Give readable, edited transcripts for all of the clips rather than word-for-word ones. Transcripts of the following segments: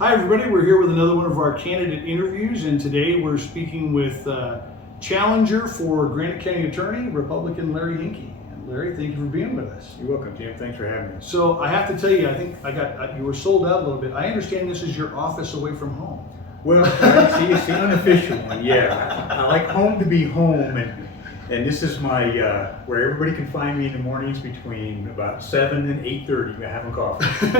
Hi everybody, we're here with another one of our candidate interviews, and today we're speaking with challenger for Granite County Attorney, Republican Larry Henke. And Larry, thank you for being with us. You're welcome, Tim. Thanks for having us. So I have to tell you, I think you were sold out a little bit. I understand this is your office away from home. Well, see, it's the unofficial one. Yeah, I like home to be home, and this is my where everybody can find me in the mornings between about 7 and 8:30 having coffee.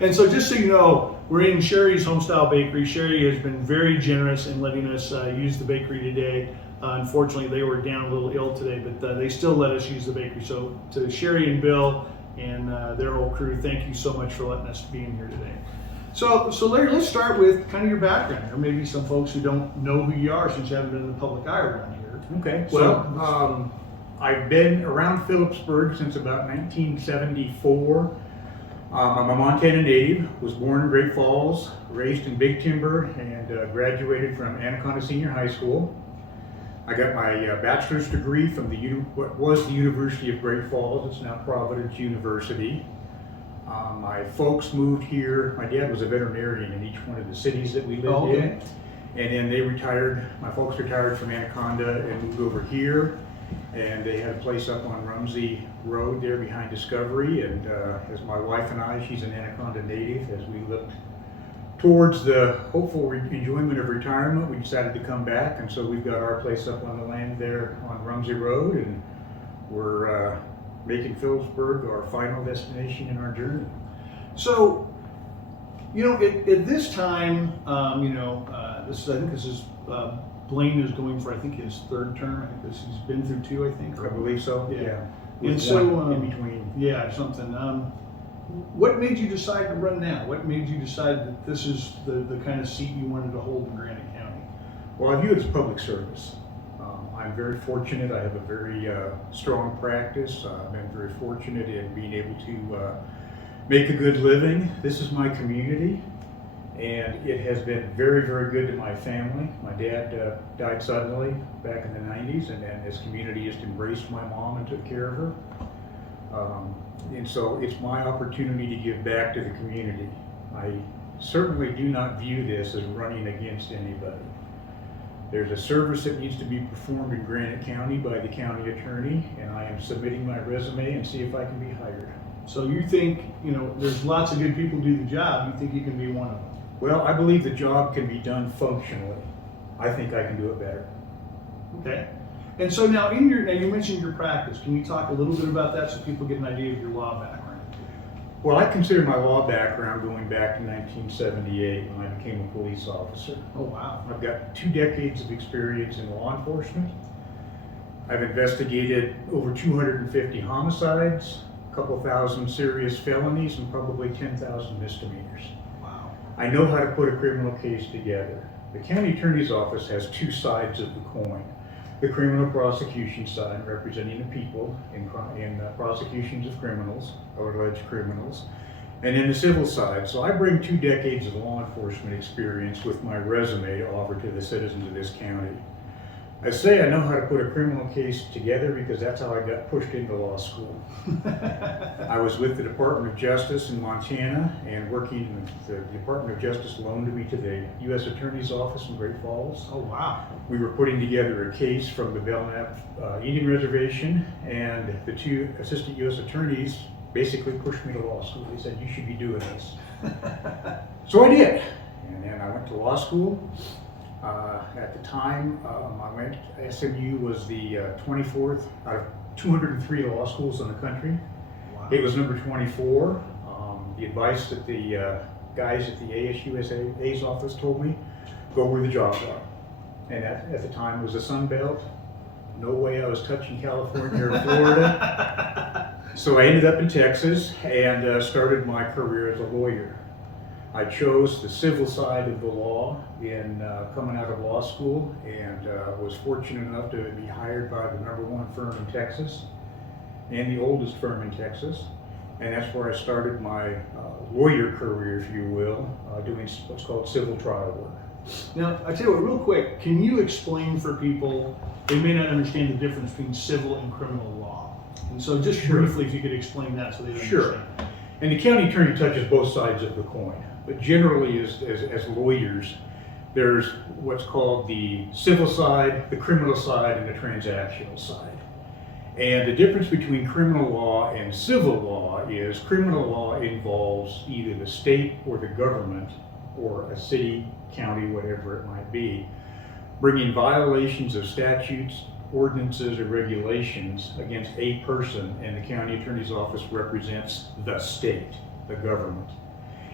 And so just so you know, we're in Sherry's Homestyle Bakery. Sherry has been very generous in letting us use the bakery today. Unfortunately, they were down a little ill today, but they still let us use the bakery. So to Sherry and Bill and their whole crew, thank you so much for letting us be in here today. So Larry, let's start with kind of your background, or maybe some folks who don't know who you are since you haven't been in the public eye around here. Okay. Well, I've been around Phillipsburg since about 1974. I'm a Montana native, was born in Great Falls, raised in Big Timber, and graduated from Anaconda Senior High School. I got my bachelor's degree from what was the University of Great Falls. It's now Providence University. My folks moved here. My dad was a veterinarian in each one of the cities that we lived in. And then they retired, my folks retired from Anaconda and moved over here. And they had a place up on Rumsey Road there behind Discovery. And as my wife and I, she's an Anaconda native, as we looked towards the hopeful enjoyment of retirement, we decided to come back. And so we've got our place up on the land there on Rumsey Road. And we're making Phillipsburg our final destination in our journey. So, at this time, I think this is Blaine is going for his third term. I think he's been through two. I think. I believe so. Yeah. And so in between. Yeah, something. What made you decide to run now? What made you decide that this is the kind of seat you wanted to hold in Granite County? Well, I view it as public service. I'm very fortunate. I have a very strong practice. I've been very fortunate in being able to make a good living. This is my community, and it has been very, very good to my family. My dad died suddenly back in the 90s, and then this community just embraced my mom and took care of her. And so it's my opportunity to give back to the community. I certainly do not view this as running against anybody. There's a service that needs to be performed in Granite County by the county attorney, and I am submitting my resume and see if I can be hired. So you think, there's lots of good people who do the job. You think you can be one of them? Well, I believe the job can be done functionally. I think I can do it better. Okay. And so now you mentioned your practice. Can you talk a little bit about that so people get an idea of your law background? Well, I consider my law background going back to 1978 when I became a police officer. Oh, wow. I've got 2 decades of experience in law enforcement. I've investigated over 250 homicides, a couple thousand serious felonies, and probably 10,000 misdemeanors. Wow. I know how to put a criminal case together. The county attorney's office has 2 sides of the coin. The criminal prosecution side, representing the people in prosecutions of criminals or alleged criminals, and then the civil side. So I bring 2 decades of law enforcement experience with my resume to offer to the citizens of this county. I say I know how to put a criminal case together because that's how I got pushed into law school. I was with the Department of Justice in Montana, and working, the Department of Justice loaned me to the U.S. Attorney's Office in Great Falls. Oh, wow. We were putting together a case from the Belknap Indian Reservation, and the 2 assistant U.S. attorneys basically pushed me to law school. They said, you should be doing this. So I did, and then I went to law school. At the time, SMU was the 24th out of 203 law schools in the country. Wow. It was number 24. The advice that the guys at the ASUSA's office told me, go where the jobs are. And at the time it was the Sun Belt. No way I was touching California or Florida. So I ended up in Texas and started my career as a lawyer. I chose the civil side of the law in coming out of law school, and was fortunate enough to be hired by the #1 firm in Texas and the oldest firm in Texas. And that's where I started my lawyer career, if you will, doing what's called civil trial work. Now, I tell you what, real quick, can you explain for people, they may not understand the difference between civil and criminal law? And so just briefly, if you could explain that so they understand. Sure. And the county attorney touches both sides of the coin. But generally, as lawyers, there's what's called the civil side, the criminal side, and the transactional side. And the difference between criminal law and civil law is criminal law involves either the state or the government or a city, county, whatever it might be, bringing violations of statutes, ordinances, or regulations against a person, and the county attorney's office represents the state, the government,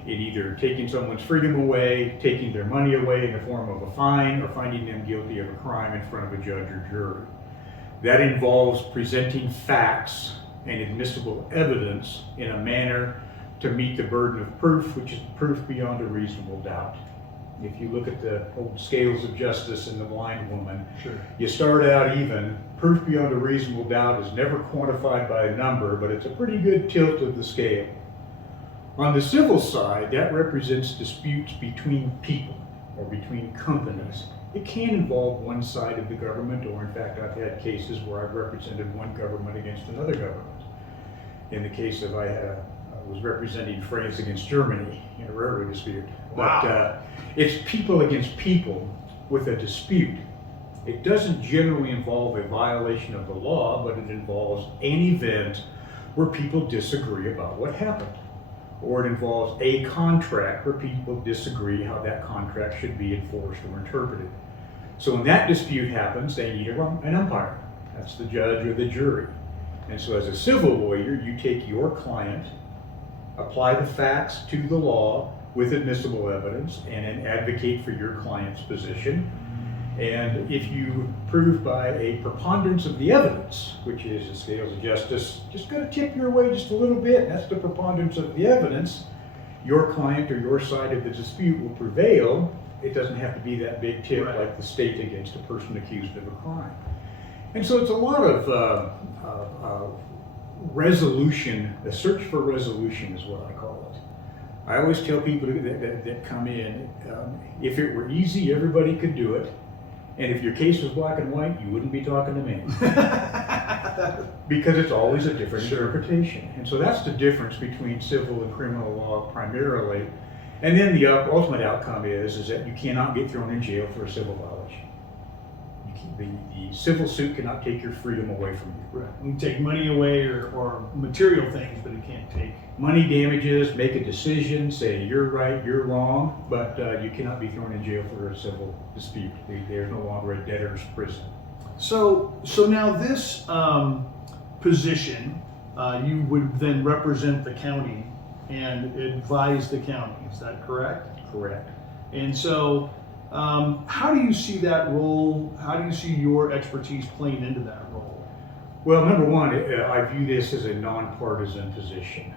in either taking someone's freedom away, taking their money away in the form of a fine, or finding them guilty of a crime in front of a judge or jury. That involves presenting facts and admissible evidence in a manner to meet the burden of proof, which is proof beyond a reasonable doubt. If you look at the old scales of justice in The Blind Woman, Sure. you start out even. Proof beyond a reasonable doubt is never quantified by a number, but it's a pretty good tilt of the scale. On the civil side, that represents disputes between people or between companies. It can involve one side of the government, or in fact, I've had cases where I've represented one government against another government. In the case of I was representing France against Germany in a railroad dispute. Wow. But it's people against people with a dispute. It doesn't generally involve a violation of the law, but it involves an event where people disagree about what happened. Or it involves a contract where people disagree how that contract should be enforced or interpreted. So when that dispute happens, they need an umpire. That's the judge or the jury. And so as a civil lawyer, you take your client, apply the facts to the law with admissible evidence, and then advocate for your client's position. And if you prove by a preponderance of the evidence, which is the scales of justice, just going to tip your way just a little bit, that's the preponderance of the evidence, your client or your side of the dispute will prevail. It doesn't have to be that big tip Right. like the state against a person accused of a crime. And so it's a lot of resolution, the search for resolution is what I call it. I always tell people that come in, if it were easy, everybody could do it. And if your case was black and white, you wouldn't be talking to me. Because it's always a different interpretation. And so that's the difference between civil and criminal law primarily. And then the ultimate outcome is that you cannot get thrown in jail for a civil violation. The civil suit cannot take your freedom away from you. Right. You can take money away or material things, but it can't take. Money damages, make a decision, say you're right, you're wrong, but you cannot be thrown in jail for a civil dispute. There's no longer a debtor's prison. So now this position, you would then represent the county and advise the county. Is that correct? Correct. And so, how do you see that role? How do you see your expertise playing into that role? Well, number one, I view this as a nonpartisan position.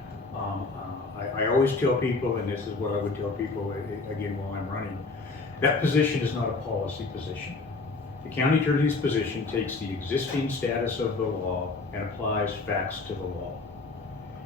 I always tell people, and this is what I would tell people again while I'm running, that position is not a policy position. The county attorney's position takes the existing status of the law and applies facts to the law.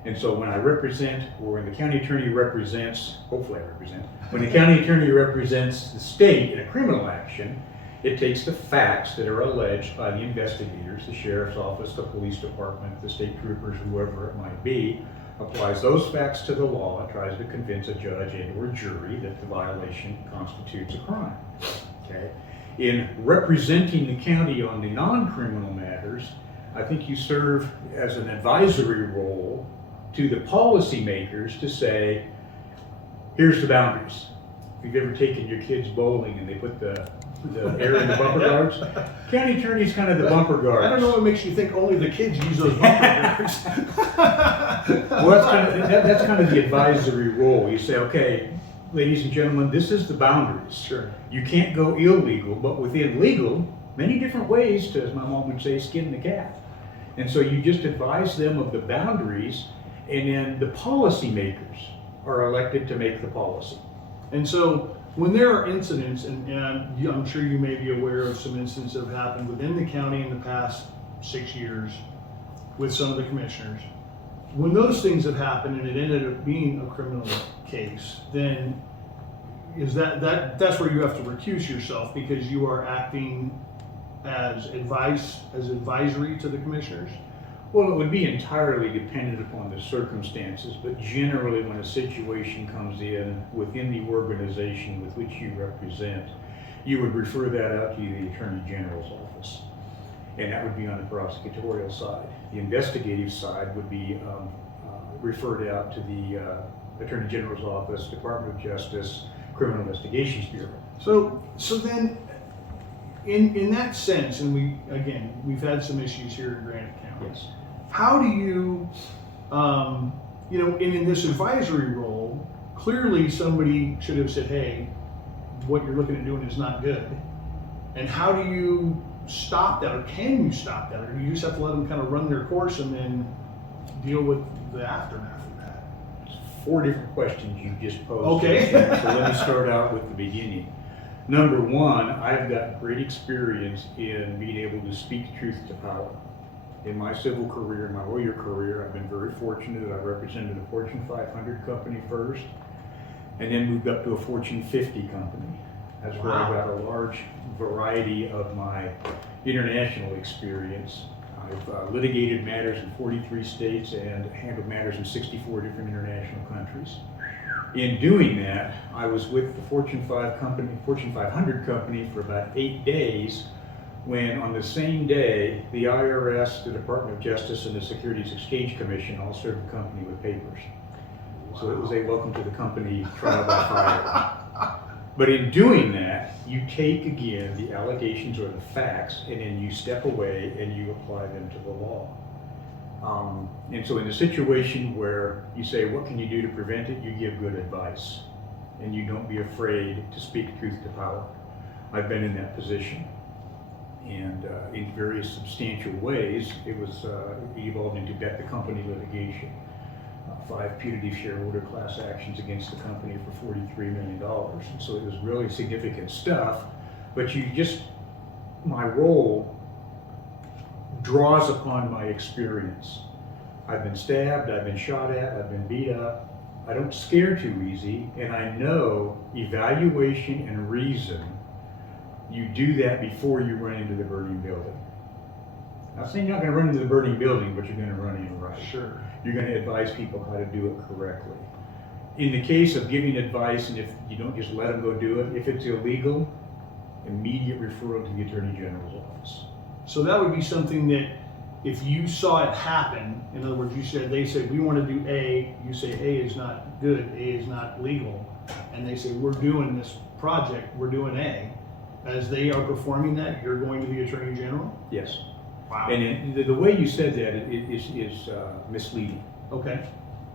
And so when I represent, or when the county attorney represents, hopefully I represent, when the county attorney represents the state in a criminal action, it takes the facts that are alleged by the investigators, the sheriff's office, the police department, the state troopers, whoever it might be, applies those facts to the law, and tries to convince a judge and or jury that the violation constitutes a crime. Okay? In representing the county on the non-criminal matters, I think you serve as an advisory role to the policymakers to say, here's the boundaries. If you've ever taken your kids bowling and they put the air in the bumper guards, county attorney's kind of the bumper guards. I don't know what makes you think only the kids use those bumper guards. Well, that's kind of the advisory role. You say, okay, ladies and gentlemen, this is the boundaries. Sure. You can't go illegal, but within legal, many different ways to, as my mom would say, skin the cat. And so you just advise them of the boundaries, and then the policymakers are elected to make the policy. And so when there are incidents, and I'm sure you may be aware of some incidents that have happened within the county in the past 6 years with some of the commissioners, when those things have happened and it ended up being a criminal case, then is that's where you have to recuse yourself because you are acting as advisory to the commissioners? Well, it would be entirely dependent upon the circumstances, but generally when a situation comes in within the organization with which you represent, you would refer that out to the Attorney General's office. And that would be on the prosecutorial side. The investigative side would be referred out to the Attorney General's office, Department of Justice, Criminal Investigations Bureau. So then, in that sense, and we've had some issues here in Granite County. Yes. How do you, in this advisory role, clearly somebody should have said, hey, what you're looking at doing is not good. And how do you stop that, or can you stop that? Or do you just have to let them kind of run their course and then deal with the aftermath of that? 4 different questions you just posed. Okay. So let me start out with the beginning. Number 1, I've got great experience in being able to speak truth to power. In my civil career, in my lawyer career, I've been very fortunate. I represented a Fortune 500 company first, and then moved up to a Fortune 50 company. That's where I got a large variety of my international experience. I've litigated matters in 43 states and handled matters in 64 different international countries. In doing that, I was with the Fortune 500 company for about 8 days, when on the same day, the IRS, the Department of Justice, and the Securities Exchange Commission all served the company with papers. Wow. So it was a welcome to the company trial by fire. But in doing that, you take again the allegations or the facts, and then you step away and you apply them to the law. And so in a situation where you say, what can you do to prevent it? You give good advice, and you don't be afraid to speak truth to power. I've been in that position. And in various substantial ways, it evolved into bet the company litigation. 5 putative shareholder class actions against the company for $43 million. And so it was really significant stuff, but my role draws upon my experience. I've been stabbed, I've been shot at, I've been beat up. I don't scare too easy, and I know evaluation and reason. You do that before you run into the burning building. I'm not saying you're not going to run into the burning building, but you're going to run in right. Sure. You're going to advise people how to do it correctly. In the case of giving advice, and if you don't just let them go do it, if it's illegal, immediate referral to the Attorney General's office. So that would be something that if you saw it happen, in other words, they say, we want to do A, you say A is not good, A is not legal, and they say, we're doing this project, we're doing A. As they are performing that, you're going to the Attorney General? Yes. Wow. And the way you said that is misleading. Okay.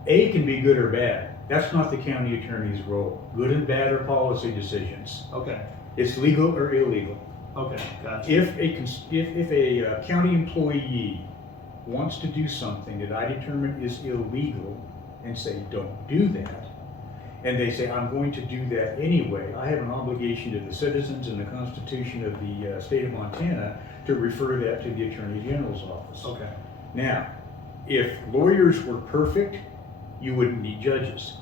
A can be good or bad. That's not the county attorney's role. Good and bad are policy decisions. Okay. It's legal or illegal. Okay, gotcha. If a county employee wants to do something that I determine is illegal and say, don't do that, and they say, I'm going to do that anyway, I have an obligation to the citizens and the Constitution of the state of Montana to refer that to the Attorney General's office. Okay. Now, if lawyers were perfect, you wouldn't need judges.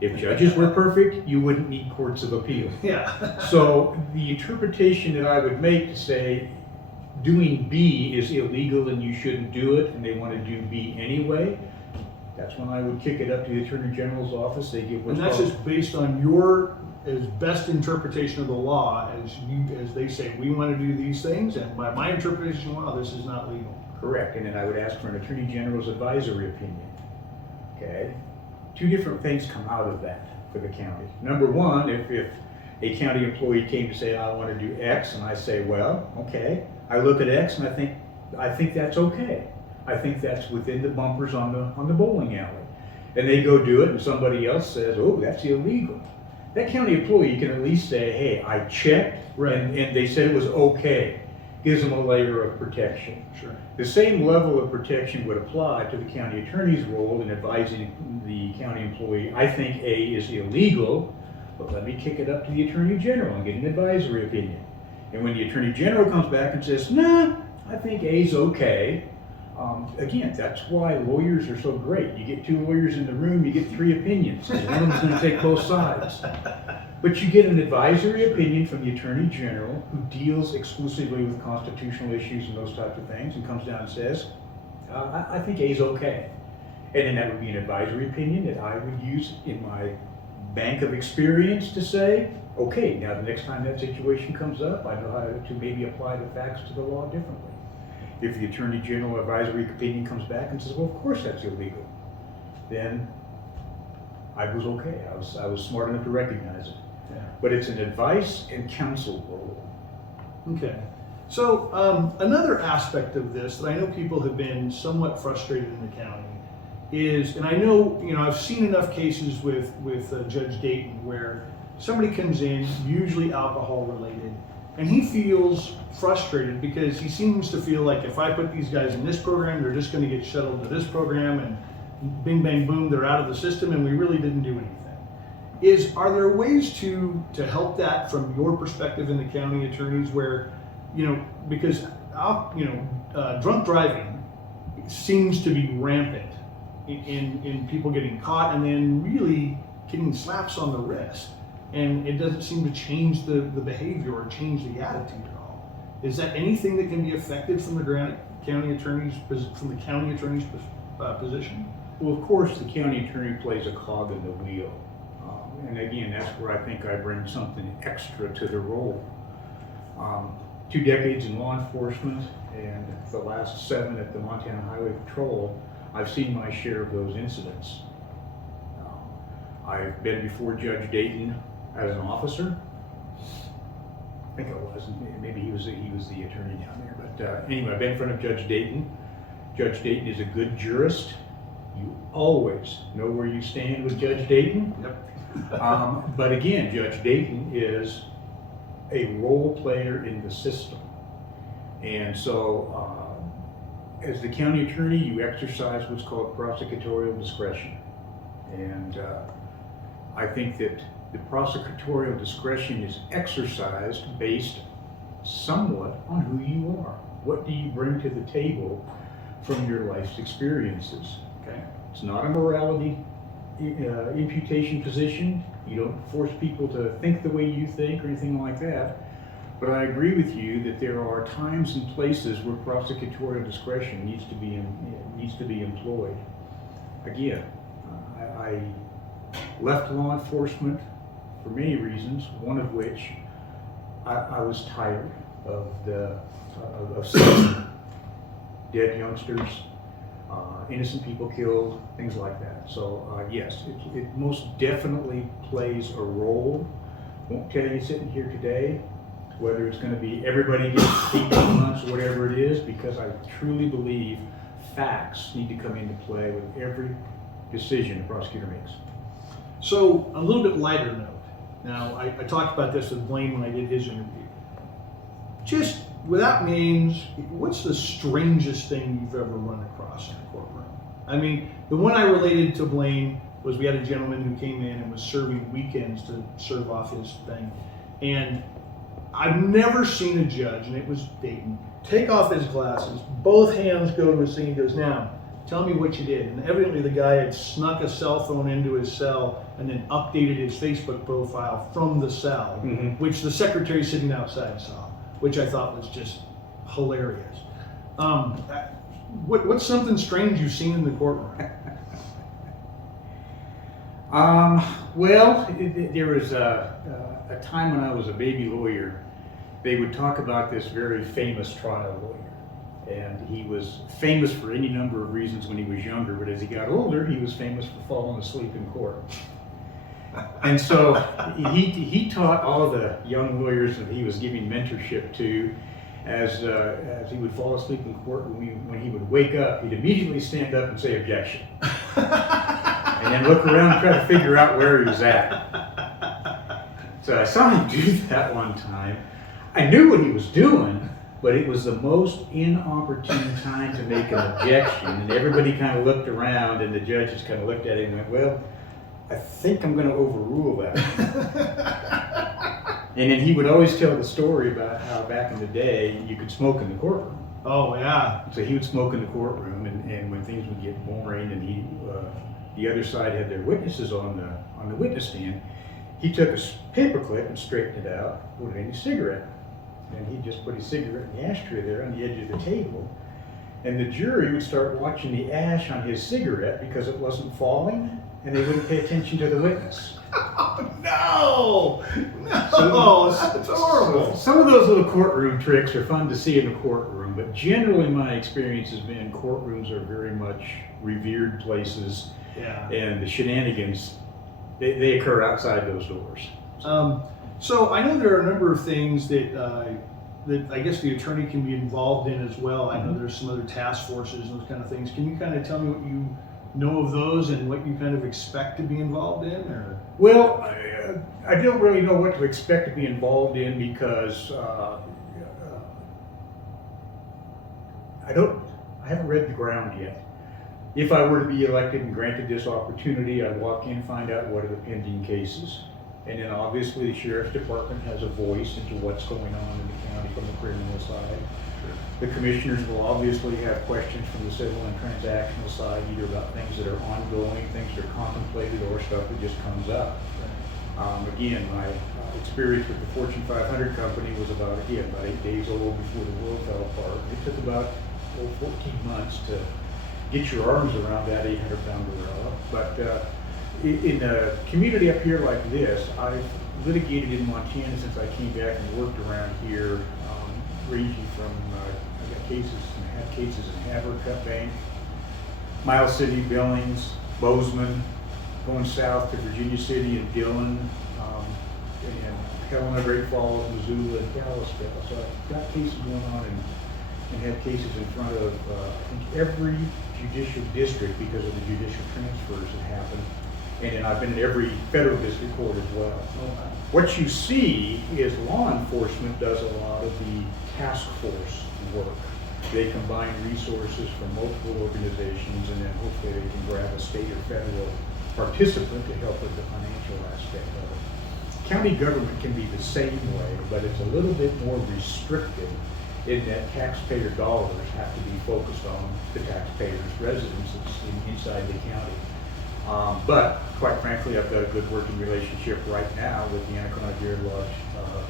If judges were perfect, you wouldn't need courts of appeal. Yeah. So the interpretation that I would make to say doing B is illegal and you shouldn't do it, and they want to do B anyway, that's when I would kick it up to the Attorney General's office. They give what's And that's called, just based on your as best interpretation of the law as they say, we want to do these things, and by my interpretation, wow, this is not legal. correct, and then I would ask for an Attorney General's advisory opinion. Okay? 2 different things come out of that for the county. Number 1, if a county employee came to say, I want to do X, and I say, well, okay. I look at X and I think that's okay. I think that's within the bumpers on the bowling alley. And they go do it, and somebody else says, oh, that's illegal. That county employee can at least say, hey, I checked, Right. and they said it was okay. Gives them a layer of protection. Sure. The same level of protection would apply to the county attorney's role in advising the county employee, I think A is illegal, but let me kick it up to the Attorney General and get an advisory opinion. And when the Attorney General comes back and says, nah, I think A's okay, again, that's why lawyers are so great. You get 2 lawyers in the room, you get 3 opinions. One of them's going to take both sides. But you get an advisory opinion from the Attorney General who deals exclusively with constitutional issues and those types of things, and comes down and says, I think A is okay. And then that would be an advisory opinion that I would use in my bank of experience to say, okay, now the next time that situation comes up, I know how to maybe apply the facts to the law differently. If the Attorney General advisory opinion comes back and says, well, of course that's illegal, then I was okay. I was smart enough to recognize it. Yeah. But it's an advice and counsel role. Okay. So another aspect of this that I know people have been somewhat frustrated in the county is, and I know, I've seen enough cases with Judge Dayton where somebody comes in, usually alcohol related, and he feels frustrated because he seems to feel like if I put these guys in this program, they're just going to get shuttled to this program and bing, bang, boom, they're out of the system and we really didn't do anything. Are there ways to help that from your perspective in the county attorneys where, because drunk driving seems to be rampant in people getting caught and then really getting slaps on the wrist, and it doesn't seem to change the behavior or change the attitude at all. Is that anything that can be affected from the Granite County Attorney's position? Well, of course, the county attorney plays a cog in the wheel. And again, that's where I think I bring something extra to the role. 2 decades in law enforcement and the last 7 at the Montana Highway Patrol, I've seen my share of those incidents. I've been before Judge Dayton as an officer. I think I was, maybe he was the attorney down there. But anyway, I've been in front of Judge Dayton. Judge Dayton is a good jurist. You always know where you stand with Judge Dayton. Yep. But again, Judge Dayton is a role player in the system. And so as the county attorney, you exercise what's called prosecutorial discretion. And I think that the prosecutorial discretion is exercised based somewhat on who you are. What do you bring to the table from your life's experiences? Okay. It's not a morality imputation position. You don't force people to think the way you think or anything like that. But I agree with you that there are times and places where prosecutorial discretion needs to be employed. Again, I left law enforcement for many reasons, one of which I was tired of seeing dead youngsters, innocent people killed, things like that. So yes, it most definitely plays a role. Won't tell you sitting here today whether it's going to be everybody gets 18 months or whatever it is, because I truly believe facts need to come into play with every decision a prosecutor makes. So a little bit lighter note. Now, I talked about this with Blaine when I did his interview. Just without names, what's the strangest thing you've ever run across in a courtroom? I mean, the one I related to Blaine was we had a gentleman who came in and was serving weekends to serve off his thing. And I've never seen a judge, and it was Dayton, take off his glasses, both hands go to his thing, he goes, now, tell me what you did. And evidently the guy had snuck a cell phone into his cell and then updated his Facebook profile from the cell, which the secretary sitting outside saw, which I thought was just hilarious. What's something strange you've seen in the courtroom? Well, there was a time when I was a baby lawyer, they would talk about this very famous trial lawyer. And he was famous for any number of reasons when he was younger, but as he got older, he was famous for falling asleep in court. And so he taught all the young lawyers that he was giving mentorship to, as he would fall asleep in court, when he would wake up, he'd immediately stand up and say objection. And then look around and try to figure out where he was at. So I saw him do that one time. I knew what he was doing, but it was the most inopportune time to make an objection. And everybody kind of looked around, and the judge just kind of looked at him and went, well, I think I'm going to overrule that. And then he would always tell the story about how back in the day you could smoke in the courtroom. Oh, yeah. So he would smoke in the courtroom, and when things would get boring and the other side had their witnesses on the witness stand, he took a paperclip and straightened it out, put it in his cigarette. And he just put his cigarette in the ashtray there on the edge of the table. And the jury would start watching the ash on his cigarette because it wasn't falling, and they wouldn't pay attention to the witness. No, that's horrible. Some of those little courtroom tricks are fun to see in the courtroom, but generally my experience has been courtrooms are very much revered places, Yeah. and the shenanigans, they occur outside those doors. So I know there are a number of things that I guess the attorney can be involved in as well. I know there's some other task forces and those kind of things. Can you kind of tell me what you know of those and what you kind of expect to be involved in? Or Well, I don't really know what to expect to be involved in because I haven't read the ground yet. If I were to be elected and granted this opportunity, I'd walk in, find out what are the pending cases. And then obviously the sheriff's department has a voice into what's going on in the county from the criminal side. The commissioners will obviously have questions from the civil and transactional side, either about things that are ongoing, things that are contemplated, or stuff that just comes up. Again, my experience with the Fortune 500 company was about 8 days old before the world fell apart. It took about 14 months to get your arms around that 800-pound gorilla. But in a community up here like this, I've litigated in Montana since I came back and worked around here, ranging from, I got cases and had cases in Havre, Cut Bank, Miles City, Billings, Bozeman, going south to Virginia City and Dillon, and Helena, Great Falls, Missoula, and Kalispell. So I've got cases going on and had cases in front of, I think, every judicial district because of the judicial transfers that happened. And then I've been in every federal district court as well. What you see is law enforcement does a lot of the task force work. They combine resources from multiple organizations, and then hopefully they can grab a state or federal participant to help with the financial aspect of it. County government can be the same way, but it's a little bit more restricted in that taxpayer dollars have to be focused on the taxpayers' residences inside the county. But quite frankly, I've got a good working relationship right now with the Anaconda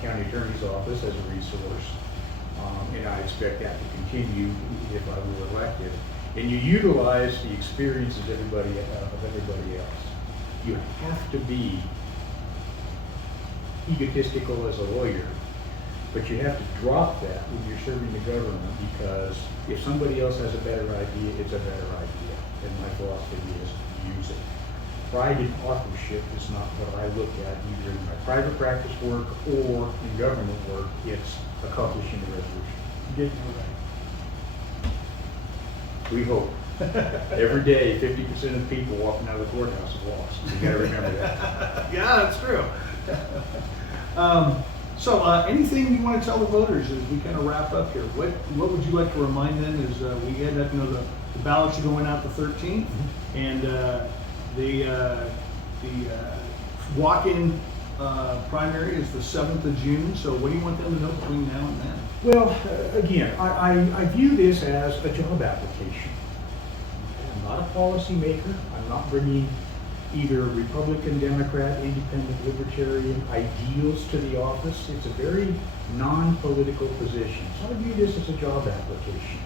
County Attorney's Office as a resource, and I expect that to continue if I were elected. And you utilize the experiences of everybody else. You have to be egotistical as a lawyer, but you have to drop that when you're serving the government, because if somebody else has a better idea, it's a better idea. And my philosophy is use it. Pride in authorship is not what I look at either in my private practice work or in government work. It's accomplishing the resolution. getting away. We hope. Every day, 50% of the people walking out of the courthouse are lost. You gotta remember that. Yeah, that's true. So anything you want to tell the voters as we kind of wrap up here? What would you like to remind them as we head up, the ballots are going out the 13th, and the walk-in primary is the 7th of June. So what do you want them to know between now and then? Well, again, I view this as a job application. I'm not a policy maker. I'm not bringing either Republican, Democrat, Independent, Libertarian ideals to the office. It's a very non-political position. So I view this as a job application.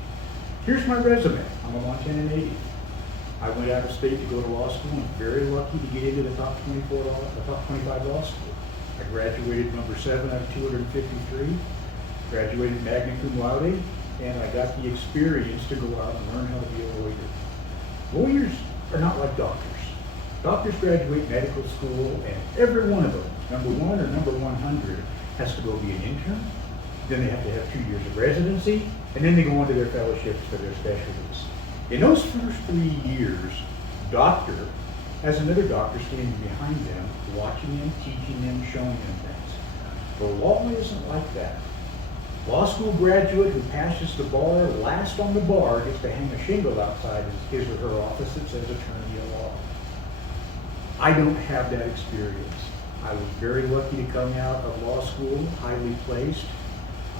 Here's my resume. I'm a Montana native. I went out of state to go to law school. I'm very lucky to get into the top 25 law school. I graduated number 7 out of 253, graduated magna cum laude, and I got the experience to go out and learn how to be a lawyer. Lawyers are not like doctors. Doctors graduate medical school, and every one of them, number 1 or number 100, has to go be an intern. Then they have to have 2 years of residency, and then they go on to their fellowships for their specialties. In those first 3 years, doctor has another doctor standing behind them, watching them, teaching them, showing them things. The law isn't like that. Law school graduate who passes the bar last on the bar gets to hang a shingle outside his or her office that says attorney at law. I don't have that experience. I was very lucky to come out of law school, highly placed.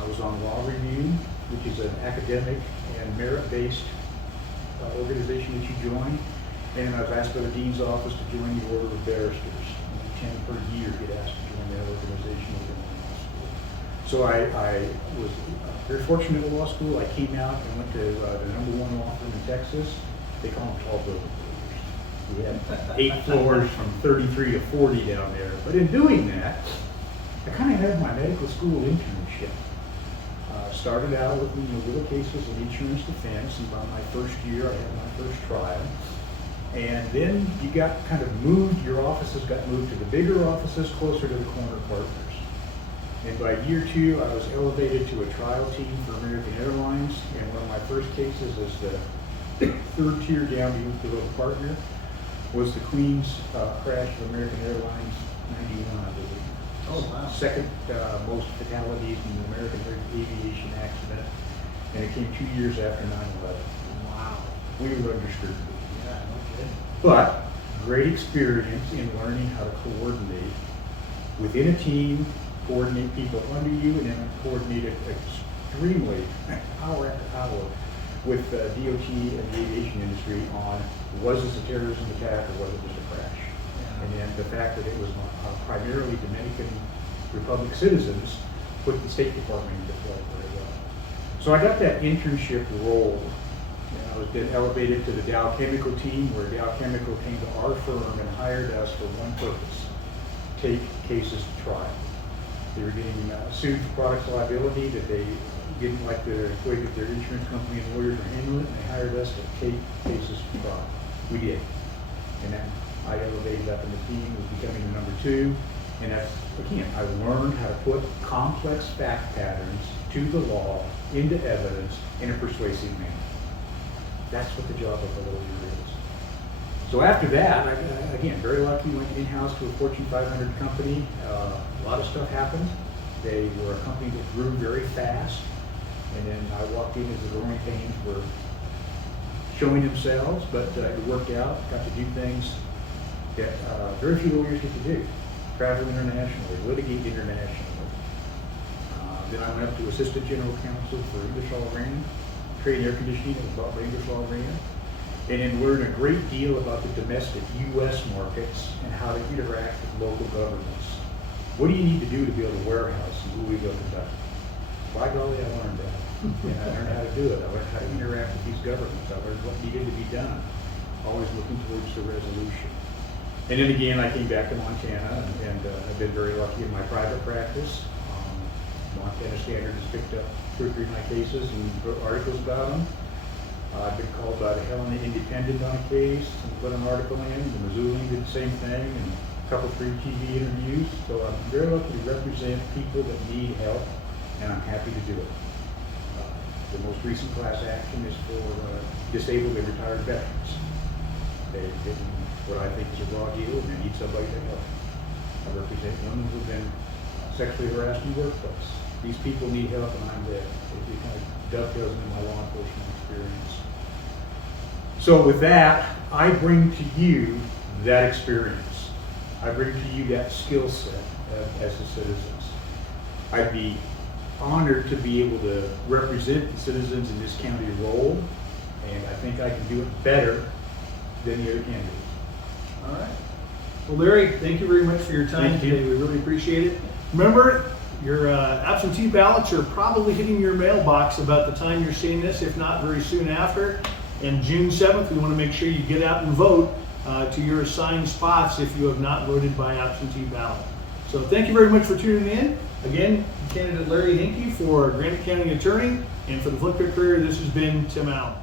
I was on Law Review, which is an academic and merit-based organization that you join. And I was asked by the Dean's office to join the Order of Barristers. 10 per year get asked to join that organization within law school. So So I was very fortunate at law school. I came out and went to the #1 law firm in Texas. They call them tall building floors. We had 8 floors from 33 to 40 down there. But in doing that, I kind of had my medical school internship. Started out with little cases of insurance defense, and by my first year, I had my first trial. And then you got kind of moved, your offices got moved to the bigger offices closer to the corner partners. And by year 2, I was elevated to a trial team for American Airlines, and one of my first cases as the 3rd tier down below the partner was the Queens crash of American Airlines 91, I believe. Oh, wow. Second most fatalities in the American aviation accident, and it came 2 years after 9/11. Wow. We were under scrutiny. Yeah, no kidding. But great experience in learning how to coordinate within a team, coordinate people under you, and then coordinate it extremely hour after hour with DOT and the aviation industry on was this a terrorism attack or was it just a crash? And then the fact that it was primarily Dominican Republic citizens put the State Department into play very well. So I got that internship role, and I was then elevated to the Dow Chemical team, where Dow Chemical came to our firm and hired us for one purpose: take cases to trial. They were getting sued for products liability that they didn't like the way that their insurance company and lawyers were handling it, and they hired us to take cases to trial. We did. And then I elevated up in the team, was becoming the #2, and that's, again, I learned how to put complex fact patterns to the law, into evidence, in a persuasive manner. That's what the job of a lawyer is. So after that, again, very lucky, went in-house to a Fortune 500 company. A lot of stuff happened. They were a company that grew very fast, and then I walked in as the growing pains were showing themselves, but it worked out. Got to do things that very few lawyers get to do. Travel internationally, litigate internationally. Then I went up to Assistant General Counsel for Ingersoll Rand, trade and air conditioning, it was bought by Ingersoll Rand. And then learn a great deal about the domestic U.S. markets and how to interact with local governments. What do you need to do to build a warehouse in Louisville, Kentucky? By golly, I learned that. And I learned how to do it. I learned how to interact with these governments. I learned what needed to be done. Always looking towards the resolution. And then again, I came back to Montana, and I've been very lucky in my private practice. Montana Standard has picked up 2 or 3 of my cases and wrote articles about them. I've been called by the Helena Independent on a case and put an article in. The Missoulian did the same thing, and a couple 3 TV interviews. So I'm very lucky to represent people that need help, and I'm happy to do it. The most recent class action is for disabled and retired veterans. They've been what I think is a raw deal, and they need somebody to help. I represent women who've been sexually harassed in the workplace. These people need help, and I'm there. It kind of dovetails into my law enforcement experience. So with that, I bring to you that experience. I bring to you that skill set as the citizens. I'd be honored to be able to represent the citizens in this county role, and I think I can do it better than the other candidates. All right. Well, Larry, thank you very much for your time Thank you. today. We really appreciate it. Remember, your absentee ballots are probably hitting your mailbox about the time you're seeing this, if not very soon after. And June 7th, we want to make sure you get out and vote to your assigned spots if you have not voted by absentee ballot. So thank you very much for tuning in. Again, candidate Larry Henke for Granite County Attorney, and for the Flint Courier, this has been Tim Allen.